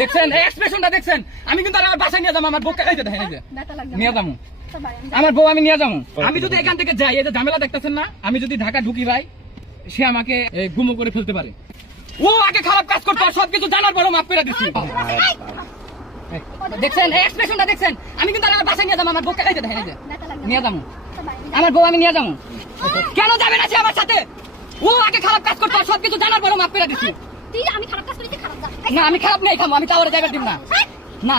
দেখছেন? এক্সপ্রেশনটা দেখছেন? আমি কিন্তু আমার বাসায় নিয়ে যাব আমার বউকে যে। দেখেন নিয়ে যাব। আমি আমার বউ আমি নিয়ে যাব। আমি যদি এখান থেকে যাই এই যে ঝামেলা দেখতেছেন না? আমি যদি ঢাকা ঢুকি ভাই সে আমাকে গুমো করে ফেলতে পারে। ও আগে খারাপ কাজ করতো সবকিছু জানার পরও মাফ করে দিচ্ছি দেখছেন? এক্সপ্রেশনটা দেখছেন? আমি কিন্তু আমার বাসায় নিয়ে যাব আমার বউকে যে। দেখেন নিয়ে যাব। আমার বউ আমি নিয়ে যাব। কেন যাবে না সে আমার সাথে? ও আগে খারাপ কাজ করতো সবকিছু জানার পরও মাফ করে দিচ্ছি তুই আমি খারাপ কাজ করেছি খারাপ যা না আমি খারাপ নেই খামো আমি তাওয়ারে যাইবার দিব না না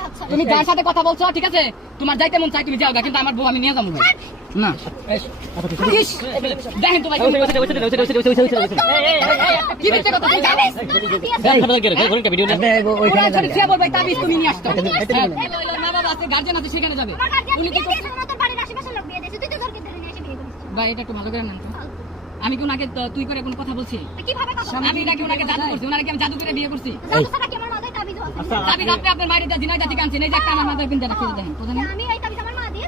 আচ্ছা তুমি যার সাথে কথা বলছো ঠিক আছে তোমার যাইতে মন চাই তুমি যাও কিন্তু আমার বউ আমি নিয়ে যাব। না। হ্যাঁ, সেখানে যাবে। ভাই, এটা একটু ভালো করে নেন তো। আমি কি ওনাকে তুই করে কোনো কথা বলছি? আমি নাকি ওনাকে জাদু করছি ওনাকে আমি জাদু করে বিয়ে করছি। আমি রাত্রে আপনার মায়ের জাতি কানছেন এই যে একটা আমার মাথায় পিনতে দেখেন কোথায়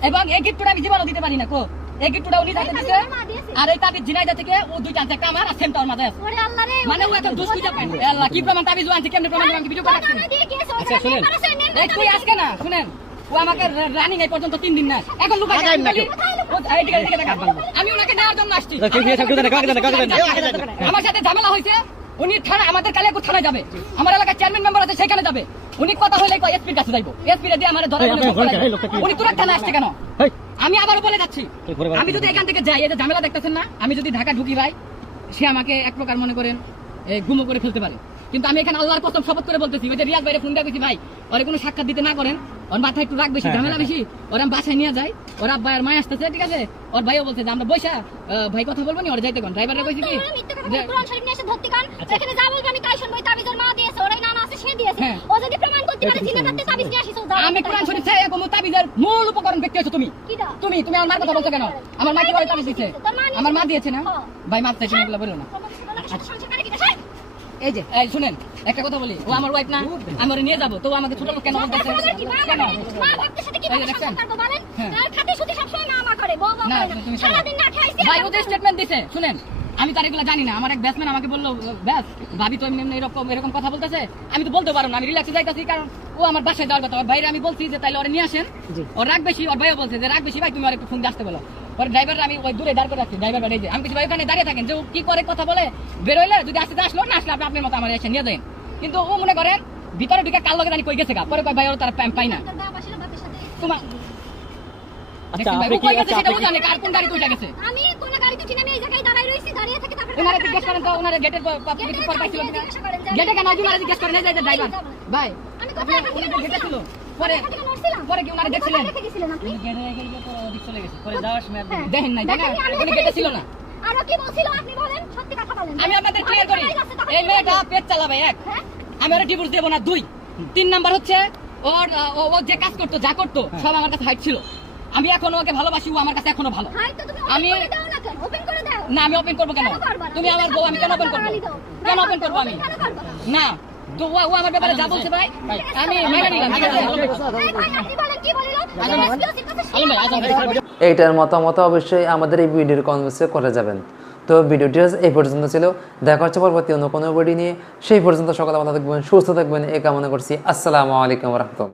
এবং এই গিফটটা আমি জীবনও দিতে পারি না কো। এই গিফটটা উনি দিছে আর এই তাবিজ জিনাইদা থেকে ও দুইটা আছে একটা আমার আর সেমটা ওর মাথায় আছে। মানে ও এখন দুষ্কৃতা পায় এ আল্লাহ কি প্রমাণ তাবিজ আনছে কেমনে প্রমাণ ভিডিও করে রাখছি আচ্ছা শুনেন। এই তুই আজকে না? শুনেন। ও আমাকে রানিং এই পর্যন্ত তিন দিন না এখন লুকাই আমি ওনাকে নেওয়ার জন্য আসছি। আমার সাথে ঝামেলা হয়েছে। উনি থানা আমাদের থানায় যাবে। আমার এলাকার চেয়ারম্যান মেম্বার আছে সেখানে যাবে। উনি কথা হলে এসপির কাছে যাইবো। এসপি দিয়ে আমার ধরে উনি তুরাক থানায় আসছে কেন? আমি আবার বলে যাচ্ছি। আমি যদি এখান থেকে যাই এই যে ঝামেলা দেখতেছেন না আমি যদি ঢাকা ঢুকি ভাই সে আমাকে এক প্রকার মনে করেন গুমো করে ফেলতে পারে। কিন্তু আমি এখানে আল্লাহর কসম শপথ করে বলতেছি ওই যে রিয়াজ ভাইরে ফোন দিয়ে কইছি ভাই ওরে কোনো সাক্ষাৎ দিতে না করেন ওর মাথায় একটু রাগ বেশি ঝামেলা বেশি ওর আমি বাসায় নিয়ে যাই ওর আব্বা আর মায় আসতেছে ঠিক আছে? ওর ভাইও বলছে যে আমরা বৈশা ভাই কথা বলব নি ওর যাইতে কোন। ড্রাইভারে কইছি কি যে আমি কোরআন শরীফ চাই কোনো তাবিজের মূল উপকরণ ব্যক্তি আছো তুমি। তুমি তুমি আমার মার কথা বলছো কেন? আমার মা কি বলে তাবিজ মা নিয়েছে। আমার মা দিয়েছে না? হ্যাঁ। ভাই মাপ চাইছে না বলো না। এই যে এই শুনেন একটা কথা বলি। ও আমার ওয়াইফ না আমার নিয়ে যাব। তো আমাকে ছোট লোক কেন দেখছেন? হ্যাঁ। না, তুমি স্টেটমেন্ট দিছে শুনেন। আমি তার এগুলো জানি না। আমার এক ব্যাটসম্যান আমাকে বলল ব্যাস ভাবি তো এমনি এমনি এরকম এরকম কথা বলতেছে। আমি তো বলতে পারব না আমি রিল্যাক্সে যাইতাছি কারণ ও আমার বাসায় যাওয়ার কথা। ওর ভাইরে আমি বলছি যে তাইলে ওরে নিয়ে আসেন। ওর রাগ বেশি ওর ভাইও বলছে যে রাগ বেশি ভাই তুমি আর একটু ফোন আসতে বলো। ওর ড্রাইভার আমি ওই দূরে দাঁড় করে রাখছি ড্রাইভার বাড়ি যে। আমি কিছু ভাই ওখানে দাঁড়িয়ে থাকেন যে ও কি করে কথা বলে? বেরোইলে যদি আসতে আসলো না আসলে আপনি আপনার মতো আমার এসে নিয়ে দেন কিন্তু ও মনে করেন ভিতরে ঢুকে কাল লগে জানি কই গেছে গা? পরে কয় ভাই ওর তার পাই না। তোমার আচ্ছা, আপনি ও কি- আচ্ছা, আপনি কার কোন গাড়ি গেছে? আমি কোন গাড়িতে কিনে আমি এই জায়গায় দাঁড়াই রইছি দাঁড়িয়ে থেকে তারপরে ওনারে জিজ্ঞেস করেন তো ওনারে গেটের পর পাইছিল কিনা গেটে কেন ওনারে জিজ্ঞেস করেন? এই যে ড্রাইভার ভাই আমি আপনি কোথায় উনি তো গেটে ছিল পরে? পরে কি ওনারে দেখছিলেন দেখে গেছিলেন আপনি হ্যাঁ। দেখেন নাই না উনি গেটে ছিল না। আরও কি বলছিল আপনি বলেন সত্যি কথা বলেন। আমি আপনাদের ক্লিয়ার করি। এই মেয়েটা পেট চালাবে এক। হ্যাঁ? আমি ওর ডিভোর্স দেবো না দুই। তিন নাম্বার হচ্ছে ওর ও ও যে কাজ করতো যা করতো সব আমার কাছে হাইট ছিল। আমি এখনও ওকে ভালোবাসি ও আমার কাছে এখনও ভালো। হাই তো তুমি আমি ওপেন করে দাও না কেন? ওপেন করে দাও। না আমি ওপেন করব কেন? তুমি আমার বউ আমি কেন ওপেন করব? কেন ওপেন করব আমি? না? না তো ও ও আমার ব্যাপারে যা বলছে ভাই আমি মেনে নিলাম। ঠিক আছে এই ভাই, আপনি বলেন কি বলিল? আলম ভাই আজম ভাই। এইটার মতামত অবশ্যই আমাদের এই ভিডিওর কমেন্টসে করে যাবেন। তো ভিডিওটি এই পর্যন্ত ছিল। দেখা হচ্ছে পরবর্তী অন্য কোনো ভিডিও নিয়ে। সেই পর্যন্ত সকালে ভালো থাকবেন সুস্থ থাকবেন। এই কামনা করছি। আসসালামু আলাইকুম রহমতুল্লাহ।